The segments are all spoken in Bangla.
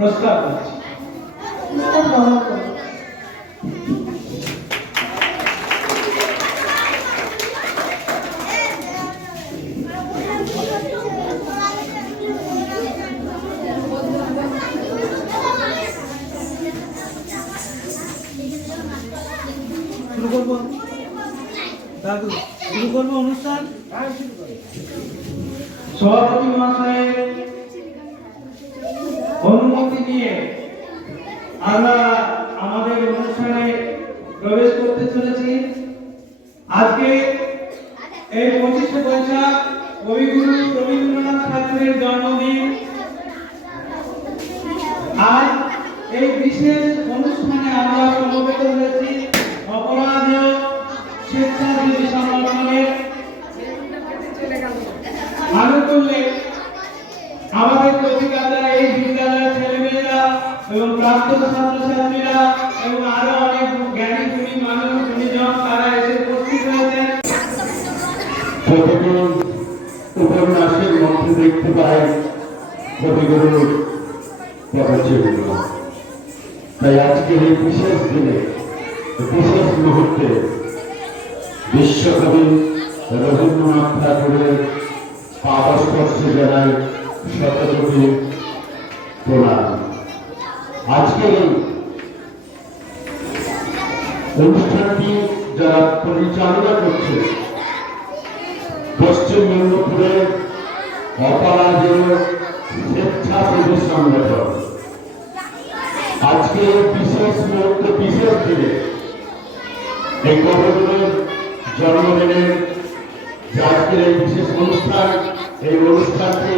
প্রস্তাব করছি আমরা আমাদের অনুষ্ঠানে প্রবেশ করতে চলেছি। আজকে এই পঁচিশে বৈশাখ কবিগুরু রবীন্দ্রনাথ ঠাকুরের জন্মদিন। আর এই বিশেষ এবং ছাত্রছাত্রীরা এবং আরও অনেক জ্ঞানী গুণী মানুষ, গুণীজন, তারা এসে উপস্থিত হয়েছেন। প্রতিদিন উপন্যাসের মধ্যে দেখতে পাই কবিগুরুর পদচিহ্ন তাই আজকের এই বিশেষ দিনে বিশেষ মুহূর্তে বিশ্বকবি রবীন্দ্রনাথ ঠাকুরের পাদস্পর্শে জানাই শতকোটি প্রণাম। আজকের এই অনুষ্ঠানটি যারা পরিচালনা করছে, পশ্চিম মেদিনীপুরের অপরাধের স্বেচ্ছাসেবী সংগঠন, আজকে বিশেষ মুহূর্তে, বিশেষ দিনে এই জন্মদিনের যে আজকের এই বিশেষ অনুষ্ঠান, এই অনুষ্ঠানটি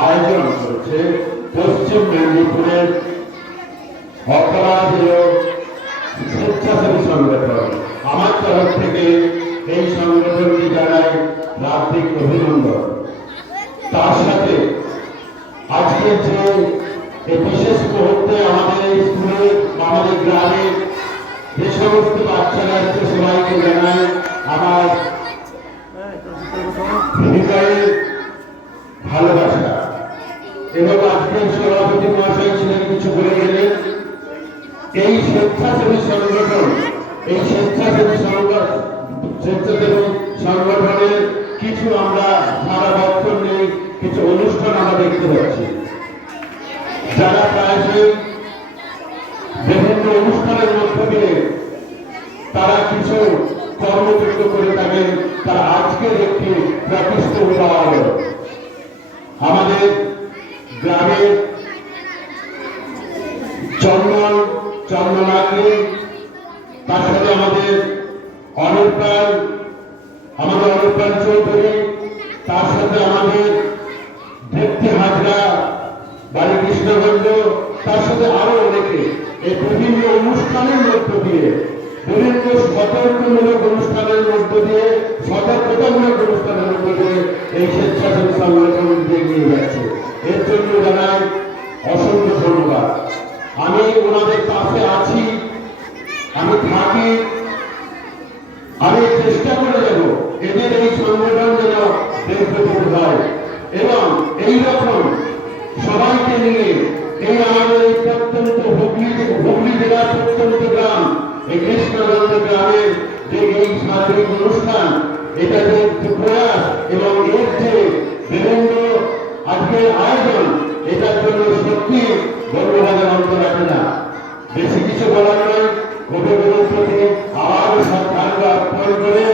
আয়োজন করেছে পশ্চিম মেদিনীপুরের অপরাধের স্বেচ্ছাসেবী সংগঠন আমার তরফ থেকে এই সংগঠনটি জানাই হার্দিক অভিনন্দন তার সাথে আজকে যে বিশেষ মুহূর্তে আমাদের স্কুলে, আমাদের গ্রামে যে সমস্ত বাচ্চারা আছে সবাইকে জানাই আমার হৃদয়ে ভালোবাসা। এবং আজকের সভাপতি মহাশয় ছিলেন, কিছু বলে গেলেন। এই স্বেচ্ছাসেবী সংগঠন, এই স্বেচ্ছাসেবী স্বেচ্ছাসেবী সংগঠনের কিছু আমরা সারা বছর নেই কিছু অনুষ্ঠান আমরা দেখতে পাচ্ছি। যারা প্রায়শই বিভিন্ন অনুষ্ঠানের মধ্য দিয়ে তারা কিছু কর্মযুক্ত করে থাকেন তার আজকের একটি প্রকৃষ্ট উদাহরণ। আমাদের গ্রামের চন্দন, চন্দনাগ্নি, তার সাথে আমাদের অনুপ্রাণ আমাদের অনুপ্রাণ চৌধুরী তার সাথে আমাদের ভক্তি হাজরা বাড়ি কৃষ্ণগঞ্জ তার সাথে আরও অনেকে এই বিভিন্ন অনুষ্ঠানের মধ্য দিয়ে বিভিন্ন সতর্কমূলক অনুষ্ঠানের মধ্য আজকের আয়োজন, এটার জন্য সত্যি ধন্যবাদের অন্ত রাখে না। বেশি কিছু বলার নয় কবিগুরুর প্রতি আবার শ্রদ্ধাঞ্জ অর্পণ করে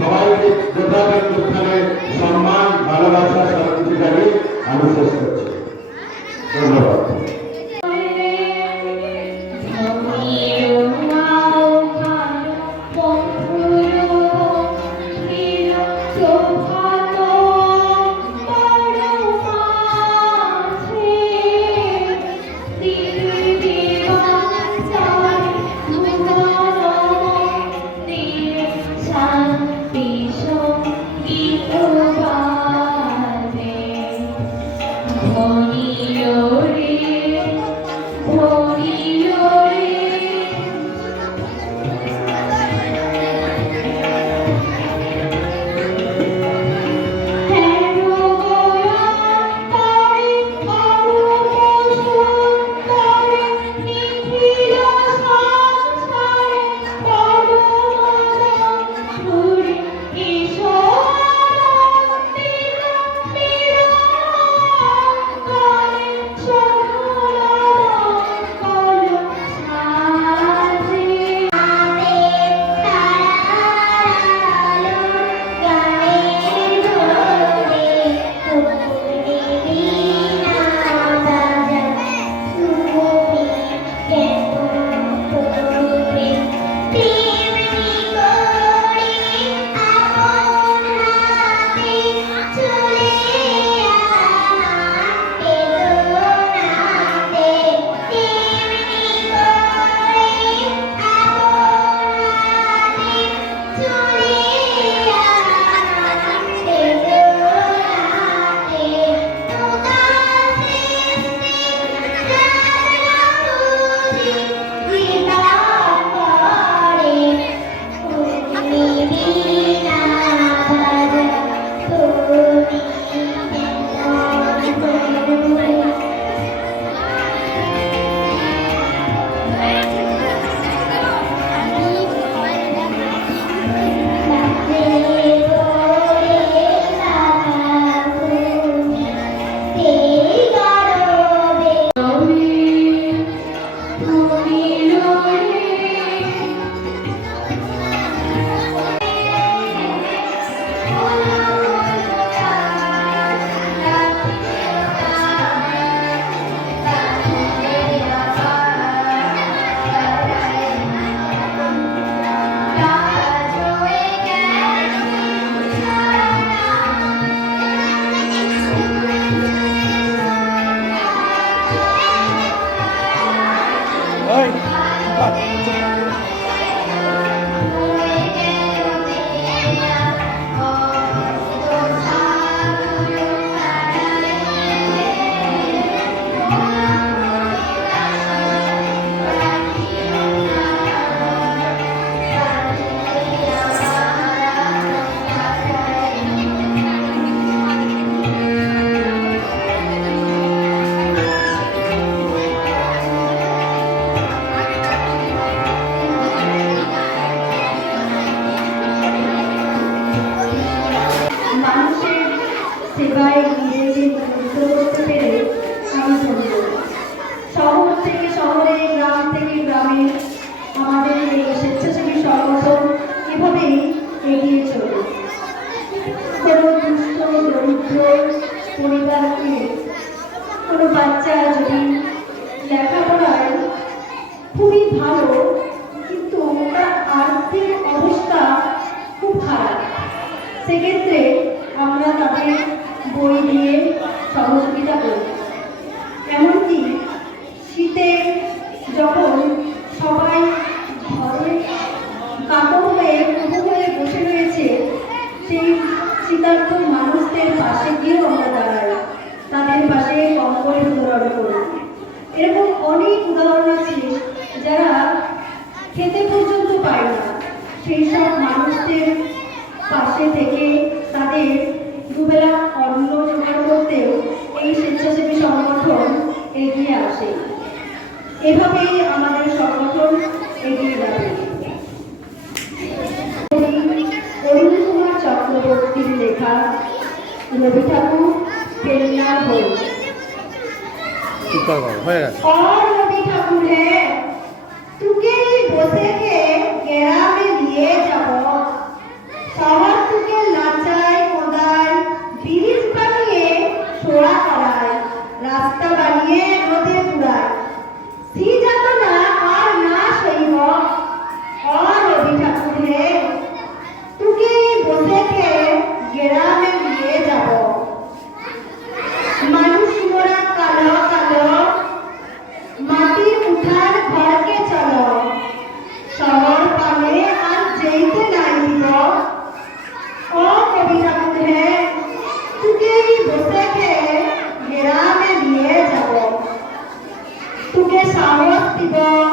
সবাইকে যথাযথ স্থানে সম্মান, ভালোবাসা সব কিছু জানিয়ে আমি শেষ করছি। লেখাপড়ায় খুবই ভালো কিন্তু তার আর্থিক অবস্থা খুব খারাপ। সেক্ষেত্রে সেই সব মানুষদের পাশে থেকে তাদের দুবেলা অন্য জোগাড় করতেও এই স্বেচ্ছাসেবী সংগঠন এগিয়ে আসে। এভাবেই আমাদের সংগঠন এগিয়ে যাবে। অরুণ কুমার চক্রবর্তীর লেখা রবি ঠাকুর হয়ে। গেছে। Happy.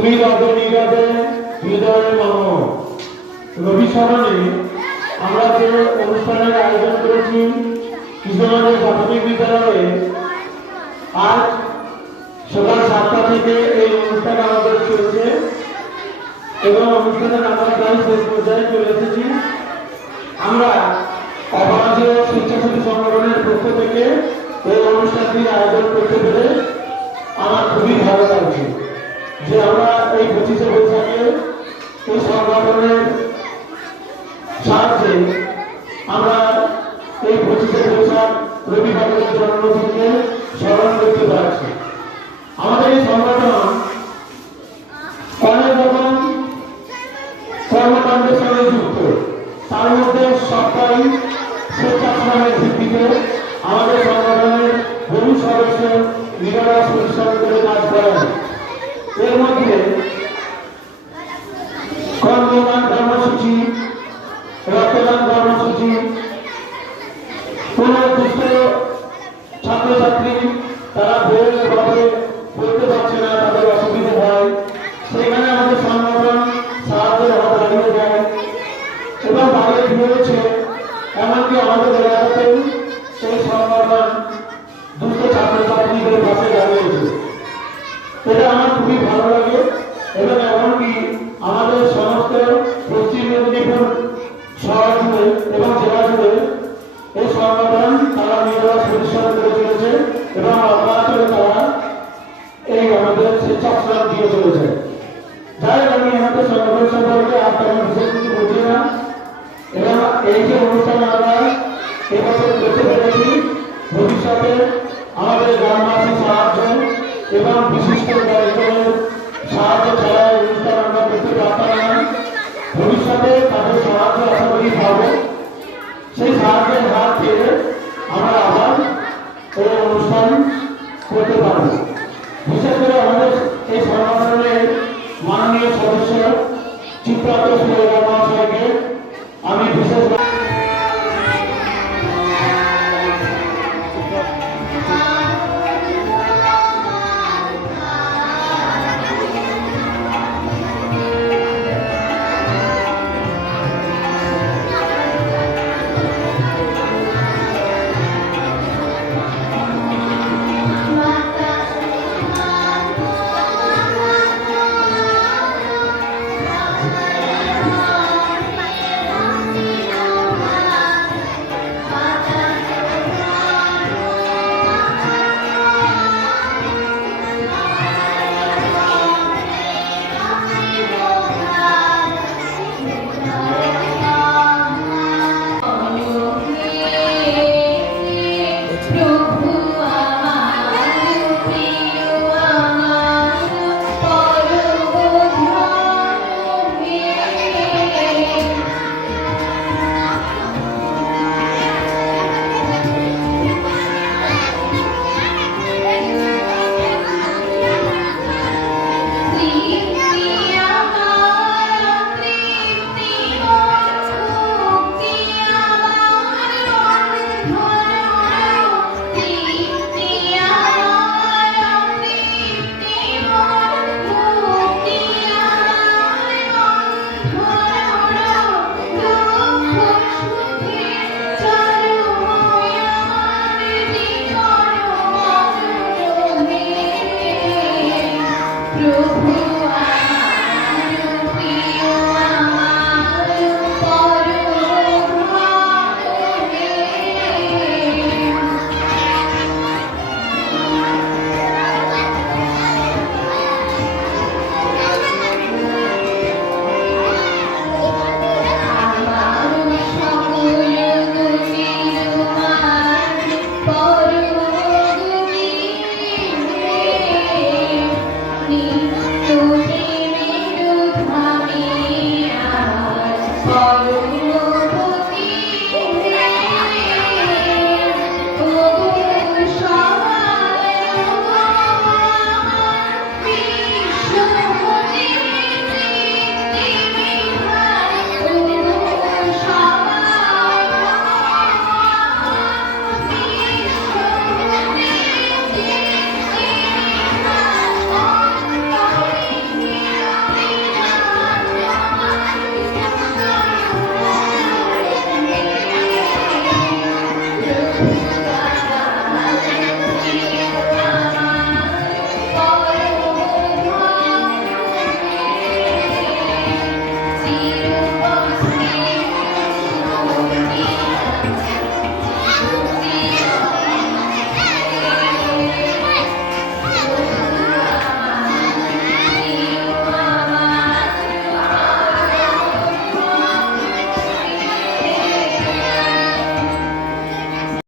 তুমি কাঁদো নীরবে হৃদয়ে রবি স্মরণে আমরা যে অনুষ্ঠানের আয়োজন করেছি কিশোরগঞ্জের প্রাথমিক বিদ্যালয়ে, আজ সকাল সাতটা থেকে এই অনুষ্ঠান আমাদের চলছে এবং অনুষ্ঠানের আমরা প্রায় শেষ পর্যায়ে চলে এসেছি। আমরা অপরাধীয় স্বেচ্ছাসেবী সংগঠনের পক্ষ থেকে এই অনুষ্ঠানটি আয়োজন করতে পেরে পঁচিশে বৈশাখে এই সংগঠনের সাহায্যে আমরা এই পঁচিশে বৈশাখ রবিবারের জন্ম থেকে স্মরণ Thank you. করতে পারব বিশেষ করে আমাদের এই সংগঠনের মাননীয় সদস্য চিত্রাত্ম সবাইকে আমি বিশেষ